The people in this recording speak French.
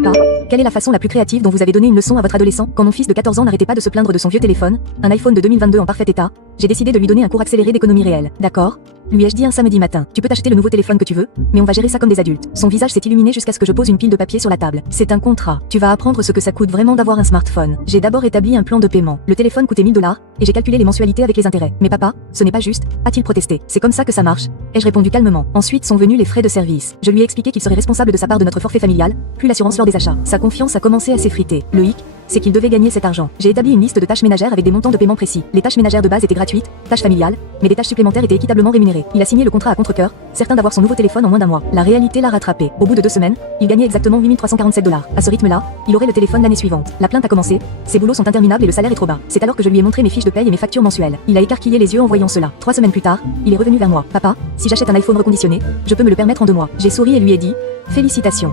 Papa, quelle est la façon la plus créative dont vous avez donné une leçon à votre adolescent? Quand mon fils de 14 ans n'arrêtait pas de se plaindre de son vieux téléphone, un iPhone de 2022 en parfait état, j'ai décidé de lui donner un cours accéléré d'économie réelle. D'accord? Lui ai-je dit un samedi matin, tu peux t'acheter le nouveau téléphone que tu veux, mais on va gérer ça comme des adultes. Son visage s'est illuminé jusqu'à ce que je pose une pile de papier sur la table. C'est un contrat. Tu vas apprendre ce que ça coûte vraiment d'avoir un smartphone. J'ai d'abord établi un plan de paiement. Le téléphone coûtait 1000 $, et j'ai calculé les mensualités avec les intérêts. Mais papa, ce n'est pas juste, a-t-il protesté. C'est comme ça que ça marche. Ai-je répondu calmement. Ensuite sont venus les frais de service. Je lui ai expliqué qu'il serait responsable de sa part de notre forfait familial, puis l'assurance lors des achats. Sa confiance a commencé à s'effriter. Le hic, c'est qu'il devait gagner cet argent. J'ai établi une liste de tâches ménagères avec des montants de paiement précis. Les tâches ménagères de base étaient gratuites, tâches familiales, mais des tâches supplémentaires étaient équitablement rémunérées. Il a signé le contrat à contre-cœur, certain d'avoir son nouveau téléphone en moins d'un mois. La réalité l'a rattrapé. Au bout de 2 semaines, il gagnait exactement 8347 $. À ce rythme-là, il aurait le téléphone l'année suivante. La plainte a commencé, ses boulots sont interminables et le salaire est trop bas. C'est alors que je lui ai montré mes fiches de paye et mes factures mensuelles. Il a écarquillé les yeux en voyant cela. 3 semaines plus tard, il est revenu vers moi. Papa, si j'achète un iPhone reconditionné, je peux me le permettre en 2 mois. J'ai souri et lui ai dit, félicitations.